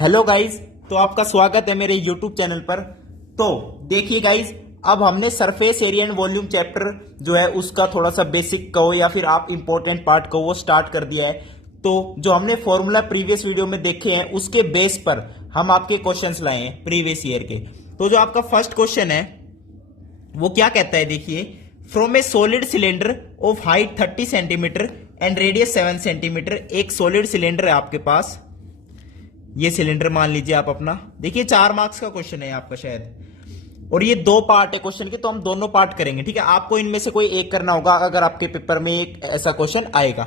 Hello guys, तो आपका स्वागत है मेरे यूट्यूब चैनल पर। तो देखिए गाइज, अब हमने surface area and volume chapter जो है उसका थोड़ा सा बेसिक कहो या फिर आप इंपॉर्टेंट पार्ट कहो वो स्टार्ट कर दिया है। तो जो हमने फॉर्मूला प्रीवियस वीडियो में देखे हैं उसके बेस पर हम आपके क्वेश्चंस लाए हैं प्रीवियस ईयर के। तो जो आपका फर्स्ट क्वेश्चन है वो क्या कहता है, देखिए, from A solid cylinder of height 30 centimetre and radius 7 centimetre. एक सॉलिड सिलेंडर है आपके पास, ये सिलेंडर मान लीजिए आप अपना। देखिए 4 मार्क्स का क्वेश्चन है आपका शायद, और ये 2 पार्ट है क्वेश्चन के, तो हम दोनों पार्ट करेंगे, ठीक है। आपको इनमें से कोई एक करना होगा अगर आपके पेपर में एक ऐसा क्वेश्चन आएगा।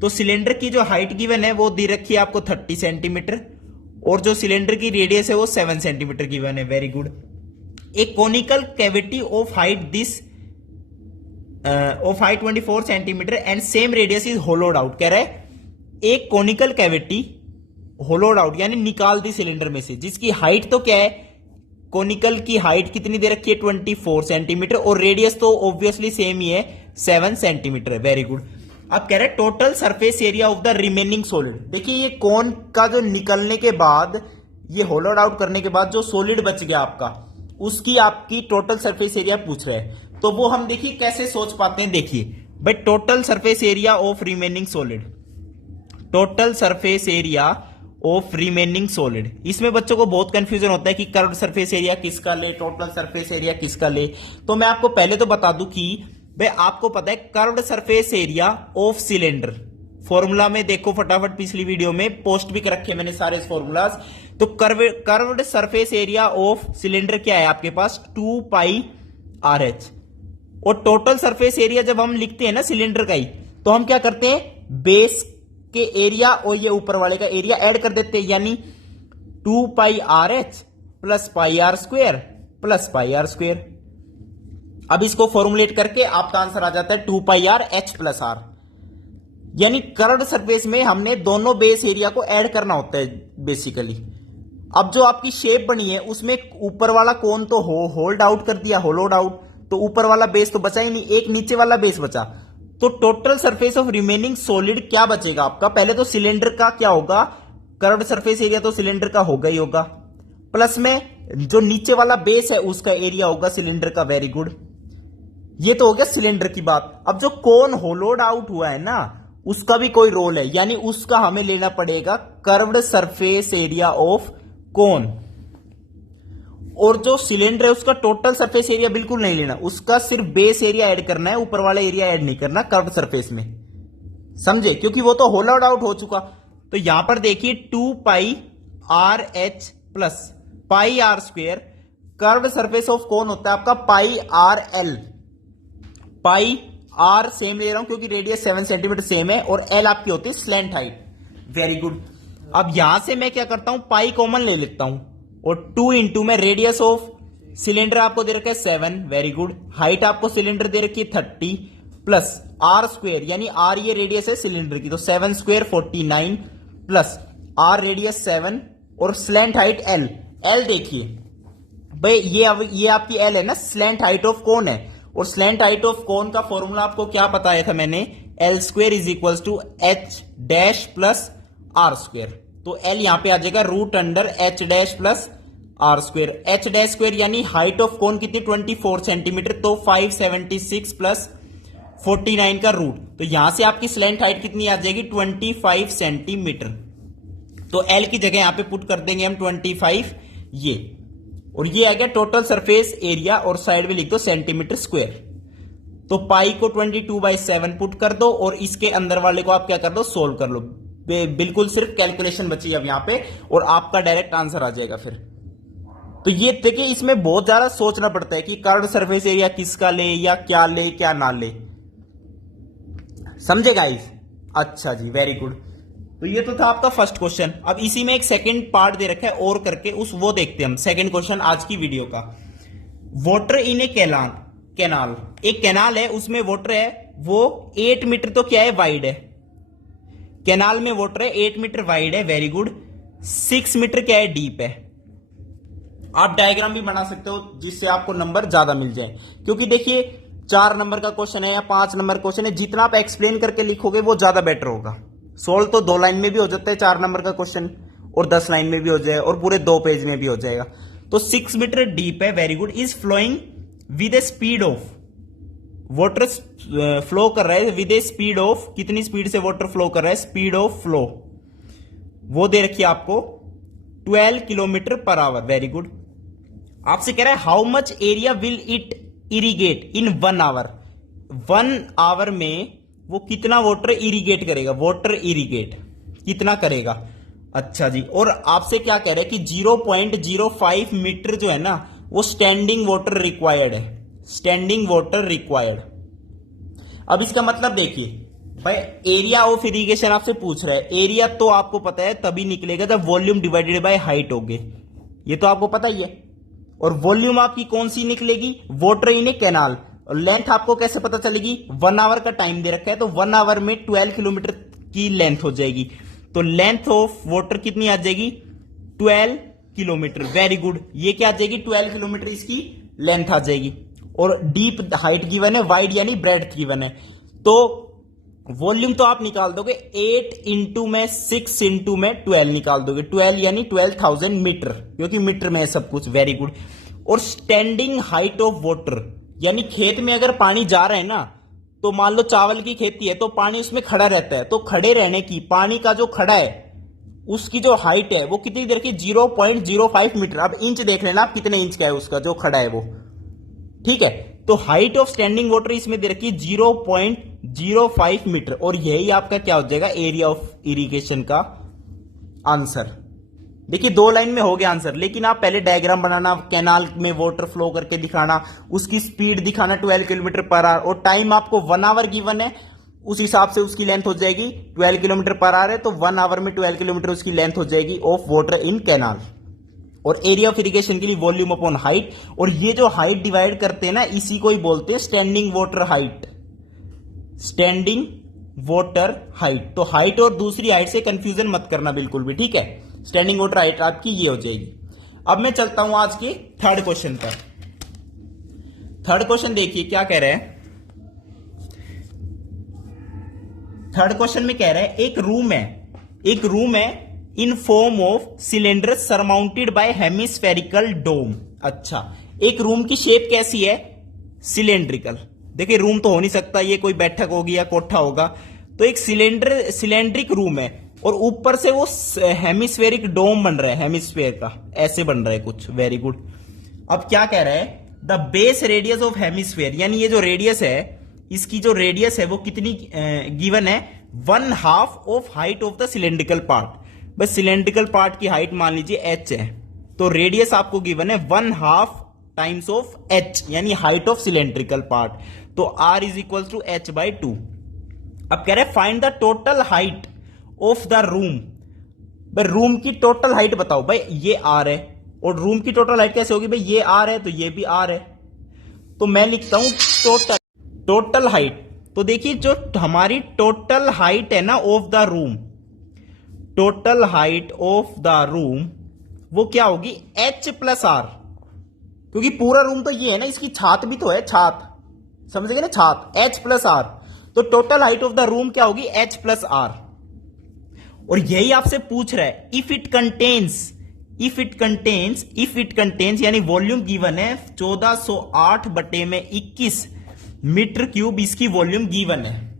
तो सिलेंडर की जो हाइट गिवन है वो दी रखी है आपको 30 सेंटीमीटर, और जो सिलेंडर की रेडियस है वो 7 सेंटीमीटर गिवन है। Very good. एक conical cavity of height 24 centimetre and same radius is hollowed out. कह रहा है एक कोनिकल कैविटी होलोड आउट यानी निकाल दी सिलेंडर में से, जिसकी हाइट तो क्या है, कोनिकल की हाइट कितनी दे रखी है 24 सेंटीमीटर, और रेडियस तो ऑब्वियसली सेम ही है 7 सेंटीमीटर। Very good. अब कह रहे हैं total surface area of the remaining solid. देखिए ये कोन का जो निकलने के बाद, ये होलोड आउट करने के बाद जो सॉलिड बच गया आपका, उसकी आपकी टोटल सरफेस एरिया पूछ रहे हैं। तो वो हम देखिए कैसे सोच पाते हैं। देखिए भाई, total surface area of remaining solid, total surface area of remaining solid. इसमें बच्चों को बहुत कंफ्यूजन होता है कि कर्व्ड सरफेस एरिया किसका ले, टोटल सरफेस एरिया किसका ले। तो मैं आपको पहले तो बता दूं कि भाई आपको पता है curved surface area of cylinder, formula में देखो फटाफट, पिछली वीडियो में पोस्ट भी कर रखे मैंने सारे फॉर्मूलाज। तो curved surface area of cylinder क्या है आपके पास, 2 पाई आर एच। और टोटल सरफेस एरिया जब हम लिखते हैं ना सिलेंडर का ही, तो हम क्या करते हैं, बेस के एरिया और ये ऊपर वाले का एरिया ऐड कर देते हैं, यानी 2 pi r h plus pi are square plus pi are square. अब इसको फॉर्मुलेट करके आपका आंसर आ जाता है 2 pi r h plus are. यानी कर्व्ड सरफेस में हमने दोनों बेस एरिया को ऐड करना होता है बेसिकली। अब जो आपकी शेप बनी है उसमें ऊपर वाला कोन तो होल्ड आउट कर दिया, होलोड आउट, तो ऊपर वाला बेस तो बचा ही नहीं, एक नीचे वाला बेस बचा। तो total surface of remaining solid क्या बचेगा आपका, पहले तो सिलेंडर का क्या होगा, कर्व्ड सरफेस एरिया तो सिलेंडर का होगा ही होगा, प्लस में जो नीचे वाला बेस है उसका एरिया होगा सिलेंडर का। Very good. ये तो हो गया सिलेंडर की बात। अब जो कोन होलोड आउट हुआ है ना, उसका भी कोई रोल है, यानी उसका हमें लेना पड़ेगा curved surface area of cone. और जो सिलेंडर है उसका टोटल सरफेस एरिया बिल्कुल नहीं लेना, उसका सिर्फ बेस एरिया ऐड करना है, ऊपर वाला एरिया ऐड नहीं करना कर्व्ड सरफेस में, समझे, क्योंकि वो तो होलोड आउट हो चुका। तो यहां पर देखिए 2 pi r h plus pi are square, curved surface of कौन होता है आपका pi r l. Pi r same ले रहा हूं क्योंकि रेडियस 7 सेंटीमीटर सेम है, और एल आपकी होती है स्लैंट हाइट। Very good. अब यहां से मैं क्या करता हूं, पाई कॉमन ले लेता हूं, और 2 इंटू में रेडियस ऑफ सिलेंडर आपको दे रखा है 7। Very good. हाइट आपको सिलेंडर दे रखी है 30 प्लस आर स्क्वेयर, यानी आर ये रेडियस है सिलेंडर की, तो 7 स्क्वेयर 49 प्लस आर रेडियस 7 और स्लैंट हाइट एल। एल देखिए भाई, ये आपकी एल है ना, स्लैंट हाइट ऑफ कोन है, और स्लैंट हाइट ऑफ कोन का फॉर्मूला आपको क्या बताया था मैंने, L square is equal to H dash plus R square. तो एल यहां पे आ जाएगा root under H dash plus R square. H dash square यानी हाइट ऑफ कोन कितनी 24 सेंटीमीटर, तो 576 प्लस 49 का रूट, तो यहां से आपकी स्लैंट हाइट कितनी आ जाएगी 25 सेंटीमीटर। तो एल की जगह यहां पे पुट कर देंगे हम 25 ये, और ये आ गया टोटल सरफेस एरिया, और साइड में लिख दो सेंटीमीटर स्क्वायर। तो पाई को 22/7 पुट कर दो, और इसके अंदर वाले को आप क्या कर दो, सोल्व कर लो। बिल्कुल सिर्फ कैलकुलेशन बची अब यहां पे, और आपका डायरेक्ट आंसर आ जाएगा फिर। तो ये देखिए, इसमें बहुत ज्यादा सोचना पड़ता है कि कर्व्ड सरफेस एरिया किसका ले, या क्या ले क्या ना ले, समझे गाइस। अच्छा जी, वेरी गुड। तो ये तो था आपका फर्स्ट क्वेश्चन। अब इसी में एक सेकंड पार्ट दे रखा है और करके, वो देखते हैं हम। सेकंड क्वेश्चन आज की वीडियो का, वाटर इन ए कैनाल। एक कैनाल है, उसमें वाटर है, वो 8 मीटर तो क्या है, वाइड है। कैनाल में वाटर है 8 मीटर वाइड है। Very good. 6 मीटर क्या है, डीप है। आप डायग्राम भी बना सकते हो जिससे आपको नंबर ज्यादा मिल जाए, क्योंकि देखिए 4 नंबर का क्वेश्चन है या 5 नंबर क्वेश्चन है, जितना आप एक्सप्लेन करके लिखोगे वो ज्यादा बेटर होगा। सोल्व तो 2 लाइन में भी हो जाता है 4 नंबर का क्वेश्चन, और 10 लाइन में भी हो जाएगा और पूरे 2 पेज में भी हो जाएगा। तो 6 मीटर डीप है, very good, is flowing with a speed of, water flow कर रहा है विद ए स्पीड ऑफ, कितनी स्पीड से वाटर फ्लो कर रहा है, स्पीड ऑफ फ्लो वो दे रखी है आपको 12 kilometre per hour, very good. आपसे कह रहा है how much area will it irrigate in 1 hour, 1 hour में वो कितना वाटर इरिगेट करेगा, वाटर इरिगेट कितना करेगा। अच्छा जी, और आपसे क्या कह रहा है कि 0.05 मीटर जो है ना वो स्टैंडिंग वाटर रिक्वायर्ड है, स्टैंडिंग वाटर रिक्वायर्ड। अब इसका मतलब देखिए भाई, एरिया ऑफ इरिगेशन आपसे पूछ रहा है, एरिया तो आपको पता है तभी निकलेगा जब वॉल्यूम डिवाइडेड बाय हाइट होगे, ये तो आपको पता ही है। और वॉल्यूम आपकी कौन सी निकलेगी, वाटर इन ए कैनाल। और लेंथ आपको कैसे पता चलेगी, 1 आवर का टाइम दे रखा है, तो 1 आवर में 12 किलोमीटर की लेंथ हो जाएगी। तो लेंथ ऑफ वाटर कितनी आ जाएगी, 12 किलोमीटर, वेरी गुड। ये क्या आ जाएगी, 12 किलोमीटर इसकी लेंथ आ जाएगी। और डीप हाइट गिवन है, वाइड यानी ब्रेड्थ गिवन है। तो वॉल्यूम तो आप निकाल दोगे 8 इंटू में 6 इंटू में 12 निकाल दोगे, 12 यानी 12,000 मीटर, क्योंकि मीटर में है सब कुछ, वेरी गुड। और स्टैंडिंग हाइट ऑफ वाटर, यानी खेत में अगर पानी जा रहा है ना, तो मान लो चावल की खेती है तो पानी उसमें खड़ा रहता है, तो खड़े रहने की, पानी का जो खड़ा है उसकी जो हाइट है वो कितनी देर की, 0.05 मीटर। अब इंच देख लेना आप कितने इंच का है उसका जो खड़ा है वो, ठीक है। तो हाइट ऑफ स्टैंडिंग वाटर इसमें दे रखी 0.05 मीटर, और यही आपका क्या हो जाएगा, एरिया ऑफ इरिगेशन का आंसर। देखिए 2 लाइन में हो गया आंसर, लेकिन आप पहले डायग्राम बनाना, कैनाल में वाटर फ्लो करके दिखाना, उसकी स्पीड दिखाना 12 किलोमीटर पर आवर, और टाइम आपको 1 आवर गिवन है, उस हिसाब से उसकी लेंथ हो जाएगी 12 किलोमीटर पर आवर है, तो 1 आवर में 12 किलोमीटर उसकी लेंथ हो जाएगी ऑफ वाटर इन कैनाल। और एरिया ऑफ इरिगेशन के लिए वॉल्यूम अपॉन हाइट, और ये जो हाइट डिवाइड करते हैं ना इसी को ही बोलते हैं standing water height, standing water height. तो हाइट और दूसरी हाइट से कंफ्यूजन मत करना बिल्कुल भी, ठीक है। स्टैंडिंग वाटर हाइट आपकी ये हो जाएगी। अब मैं चलता हूं आज के 3rd क्वेश्चन पर। 3rd क्वेश्चन देखिए क्या कह रहा है। 3rd क्वेश्चन में कह रहा है एक रूम है in form of cylinder surmounted by hemispherical dome. अच्छा, एक रूम की शेप कैसी है, सिलेंड्रिकल। देखिए रूम तो हो नहीं सकता, ये कोई बैठक होगी या कोठा होगा, तो एक सिलेंड्रिक रूम है, और ऊपर से वो हेमिस्फेरिक डोम बन रहा है, हेमिस्फेयर का ऐसे बन रहा है कुछ, वेरी गुड। अब क्या कह रहा है, the base radius of hemisphere, यानी ये जो रेडियस है, इसकी जो रेडियस है वो कितनी गिवन है, 1/2 of height of the cylindrical part. बस सिलेंड्रिकल पार्ट की हाइट मान लीजिए h है, तो रेडियस आपको गिवन है 1/2 टाइम्स ऑफ h, यानी हाइट ऑफ सिलेंड्रिकल पार्ट। तो r is equal to h/2। अब कह रहे हैं find the total height of the room. भाई रूम की टोटल हाइट बताओ, भाई ये r है, और रूम की टोटल हाइट कैसे होगी, भाई ये r है तो ये भी r है, तो मैं लिखता हूं टोटल हाइट। तो देखिए जो हमारी टोटल हाइट है ना of the room, total height of the room वो क्या होगी, h+r, क्योंकि पूरा रूम तो ये है ना, इसकी छात भी तो है, छात समझ गए ना, छात, h+r। तो total height of the room क्या होगी, h+r। और यही आपसे पूछ रहा है इफ इट कंटेन्स यानी वॉल्यूम गिवन है 1408/21 मीटर क्यूब, इसकी वॉल्यूम गिवन है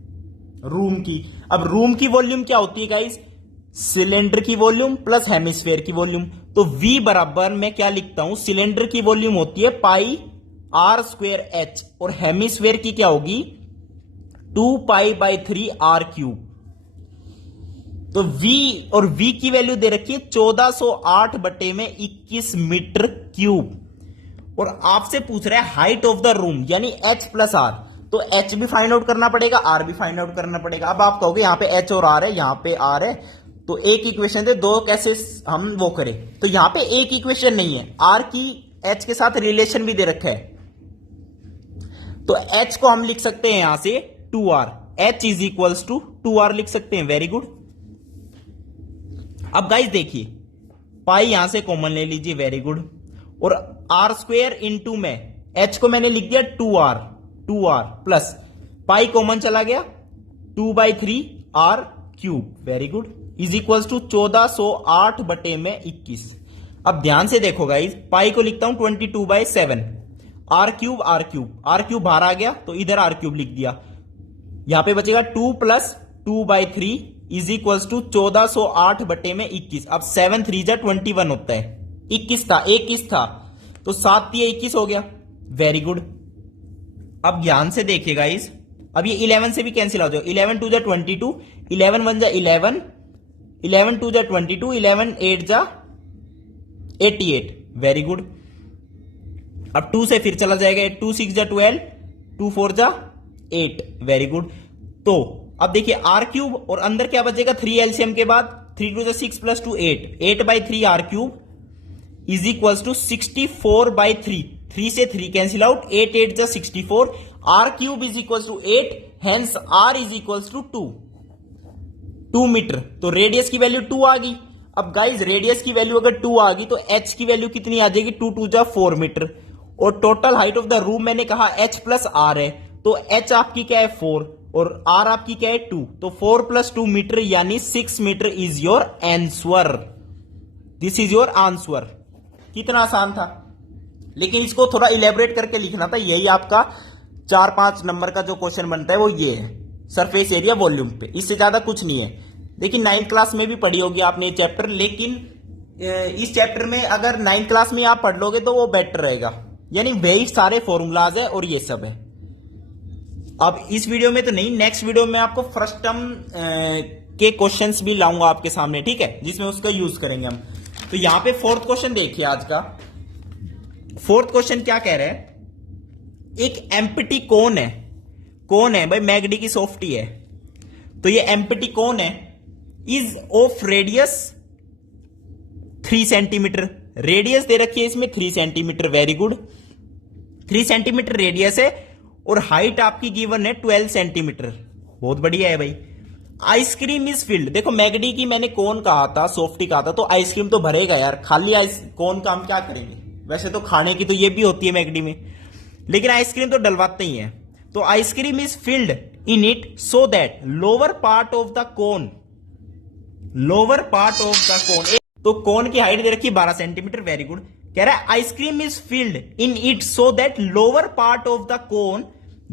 रूम की। अब रूम की वॉल्यूम क्या होती है गाइस, सिलेंडर की वॉल्यूम प्लस हेमिस्फेयर की वॉल्यूम। तो V बराबर मैं क्या लिखता हूं, सिलेंडर की वॉल्यूम होती है πr²h, और हेमिस्फेयर की क्या होगी 2π/3r³। तो V और V की वैल्यू दे रखी है 1408/21 मीटर क्यूब, और आपसे पूछ रहा है हाइट ऑफ द रूम यानी h+r। तो h भी फाइंड आउट करना पड़ेगा, r भी फाइंड आउट करना पड़ेगा। अब आप कहोगे यहां पे h और r है, यहां पे r है, तो एक इक्वेशन दे, दो कैसे हम वो करें। तो यहां पे एक इक्वेशन नहीं है, r की h के साथ रिलेशन भी दे रखा है, तो h को हम लिख सकते हैं यहां से 2r, h is equals to 2r लिख सकते हैं, वेरी गुड। अब गाइस देखिए पाई यहां से कॉमन ले लीजिए, वेरी गुड, और r² इंटू में h को मैंने लिख दिया 2r प्लस पाई कॉमन चला गया 2/3r³, very good. Is equal to 1408 बटे में 21। अब ध्यान से देखो गाइस, पाई को लिखता हूं 22/7, आर क्यूब बाहर आ गया तो इधर आर क्यूब लिख दिया, यहां पे बचेगा 2 + 2/3 इज इक्वल टू 1408 बटे में 21। अब 7 3 जा 21 होता है, 21 था तो 7 3 21 हो गया। Very good. अब ध्यान से देखिए गाइस, अब ये 11 से भी कैंसिल हो जाओ, 11 2 जा 22, 11 1 जा 11, 11 2 जा 22, 11 8 जा 88। Very good. अब 2 से फिर चला जाएगा, 2 6 जा 12, 2 4 जा 8। Very good. तो अब देखिए आर क्यूब और अंदर क्या बचेगा 3 एलसीएम के बाद, 3 2 जा 6 + 2 8, 8/3 R cube is equal to 64/3, 3 से 3 कैंसिल आउट, 8 8 जा 64, R cube is equal to 8, hence R is equal to 2 metre. तो रेडियस की वैल्यू 2 आ गई। अब गाइज रेडियस की वैल्यू अगर 2 आ गई तो एच की वैल्यू कितनी आ जाएगी, 2 2 जा 4 मीटर। और total height of the room मैंने कहा h + r है, तो h आपकी क्या है 4 और r आपकी क्या है 2, तो 4 + 2 मीटर यानी 6 metre is your answer. This is your answer. कितना आसान था, लेकिन इसको थोड़ा इलेबोरेट करके लिखना था। यही आपका 4-5 नंबर का जो क्वेश्चन बनता है वो ये है, सरफेस एरिया वॉल्यूम पे, इससे ज्यादा कुछ नहीं है। लेकिन 9th क्लास में भी पढ़ी होगी आपने ये चैप्टर, लेकिन इस चैप्टर में अगर 9th क्लास में आप पढ़ लोगे तो वो बेटर रहेगा, यानी वही सारे फॉर्मूलाज है और ये सब है। अब इस वीडियो में तो नहीं, नेक्स्ट वीडियो में आपको फर्स्ट टर्म के क्वेश्चंस भी लाऊंगा आपके सामने, ठीक है, जिसमें उसका यूज करेंगे हम। तो यहां पे 4th क्वेश्चन देखिए आज का। 4th क्वेश्चन क्या कह रहा है, एक एम्प्टी कोन है भाई, मैगडी की सॉफ्टी है, तो ये एम्प्टी कोन है, is of radius 3 centimetre, radius दे रखी है इसमें 3 centimetre. Very good. 3 centimetre radius है और हाइट आपकी गिवन है 12 सेंटीमीटर, बहुत बढ़िया है भाई। आइसक्रीम इज फिल्ड, देखो मैगडी की मैंने कोन कहा था, सॉफ्टी कहा था, तो आइसक्रीम तो भरेगा यार, खाली कोन का हम क्या करेंगे, वैसे तो खाने की तो ये भी होती है मैगडी में, लेकिन आइसक्रीम तो डलवाते ही है। तो ice cream is filled in it so that lower part of the कोन, तो कोन की हाइट दे रखी है 12 सेंटीमीटर। Very good. कह रहा है ice cream is filled in it so that lower part of the cone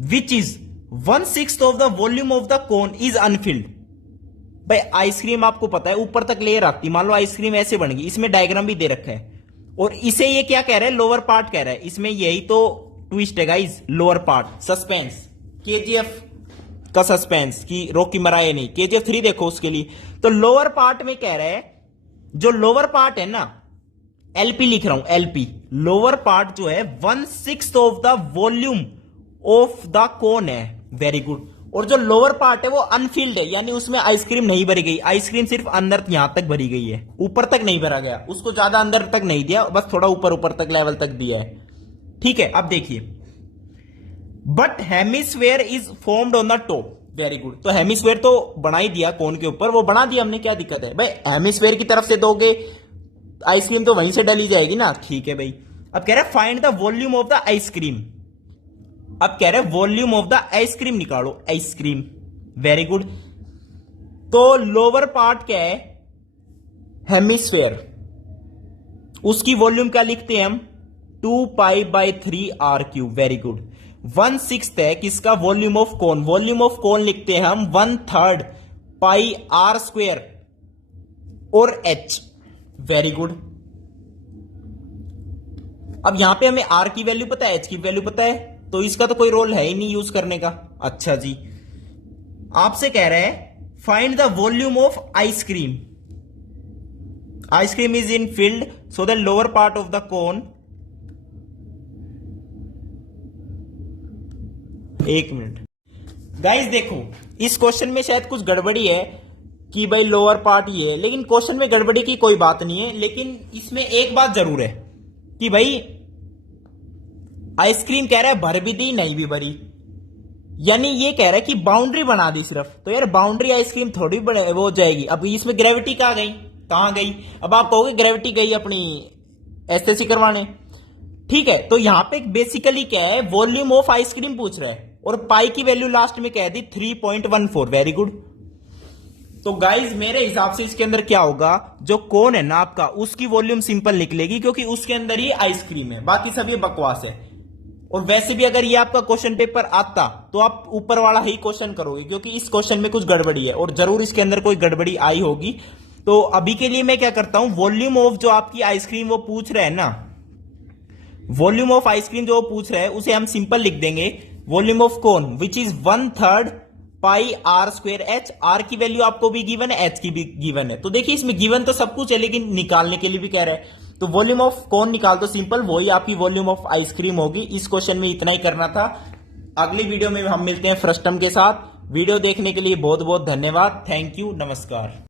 which is 1/6 of the volume of the cone is Anfield. भाई ice cream आपको पता है ऊपर तक लेयर आती है, मान लो आइसक्रीम ऐसे बन गई, इसमें डायग्राम भी दे रखा है, और इसे ये क्या कह रहा है, लोअर पार्ट कह रहा है। इसमें यही तो ट्विस्ट है guys, lower part, suspense, KGF का सस्पेंस कि रॉकी मराए नहीं, केजीएफ 3 देखो उसके लिए। तो लोअर पार्ट में कह रहा है, जो लोअर पार्ट है ना, एलपी लिख रहा हूं, एलपी, लोअर पार्ट जो है 1/6 of the volume of the cone है। Very good. और जो लोअर पार्ट है वो अनफिल्ड है, यानी उसमें आइसक्रीम नहीं भरी गई, आइसक्रीम सिर्फ अंदर यहां तक भरी गई है, ऊपर तक नहीं भरा गया, उसको ज्यादा अंदर तक नहीं दिया, बस थोड़ा ऊपर तक लेवल तक दिया है, ठीक है। अब देखिए, but hemisphere is formed on the top. Very good. तो हेमिस्फेयर तो बना ही दिया कोन के ऊपर, वो बना दिया हमने, क्या दिक्कत है भाई, हेमिस्फेयर की तरफ से दोगे आइसक्रीम तो वहीं से डली जाएगी ना, ठीक है भाई। अब कह रहा है find the volume of the ice cream, अब कह रहे हैं वॉल्यूम ऑफ द आइसक्रीम निकालो, आइसक्रीम। Very good. तो लोअर पार्ट क्या है, हेमिस्फेयर, उसकी वॉल्यूम क्या लिखते हैं हम, 2π/3 r³। Very good. 1/6 है किसका, volume of cone, volume of कोन लिखते हैं हम 1/3 πr² और h। Very good. अब यहां पे हमें r की वैल्यू पता है, h की वैल्यू पता है, तो इसका तो कोई रोल है ही नहीं यूज करने का। अच्छा जी, आपसे कह रहा है find the volume of ice cream, ice cream is in field so the lower part of the कोन, एक मिनट गाइस, देखो इस क्वेश्चन में शायद कुछ गड़बड़ी है कि भाई लोअर पार्ट ये है, लेकिन क्वेश्चन में गड़बड़ी की कोई बात नहीं है, लेकिन इसमें एक बात जरूर है कि भाई आइसक्रीम कह रहा है भर भी दी नहीं भी भरी, यानी ये कह रहा है कि बाउंड्री बना दी सिर्फ, तो यार बाउंड्री आइसक्रीम थोड़ी बड़े वो हो जाएगी। अब इसमें ग्रेविटी कहां गई, कहां गई, अब आप कहोगे ग्रेविटी गई अपनी एसएससी करवाने, ठीक है। तो यहां पे बेसिकली क्या है, वॉल्यूम ऑफ आइसक्रीम पूछ रहा है, और पाई की वैल्यू लास्ट में कह दी 3.14। Very good. तो गाइज मेरे हिसाब से इसके अंदर क्या होगा, जो कोन है ना आपका, उसकी वॉल्यूम सिंपल निकलेगी क्योंकि उसके अंदर ही आइसक्रीम है, बाकी सब ये बकवास है। और वैसे भी अगर ये आपका क्वेश्चन पेपर आता तो आप ऊपर वाला ही क्वेश्चन करोगे, क्योंकि इस क्वेश्चन में कुछ गड़बड़ी है और जरूर इसके अंदर कोई गड़बड़ी आई होगी। तो अभी के लिए मैं क्या करता हूं, वॉल्यूम ऑफ जो आपकी आइसक्रीम वो पूछ रहे हैं ना, वॉल्यूम ऑफ आइसक्रीम जो वो पूछ रहे हैं उसे हम सिंपल लिख देंगे, volume of cone which is 1/3 pi are square H. R की वैल्यू आपको भी गिवन है, एच की भी गिवन है। तो देखिए इसमें गिवन तो सब कुछ है लेकिन निकालने के लिए भी कह रहे हैं, तो वॉल्यूम ऑफ कोन निकाल दो सिंपल, वही आपकी वॉल्यूम ऑफ आइसक्रीम होगी। इस क्वेश्चन में इतना ही करना था। अगली वीडियो में हम मिलते हैं फ्रस्टम के साथ। वीडियो देखने के लिए बहुत बहुत धन्यवाद। थैंक यू, नमस्कार।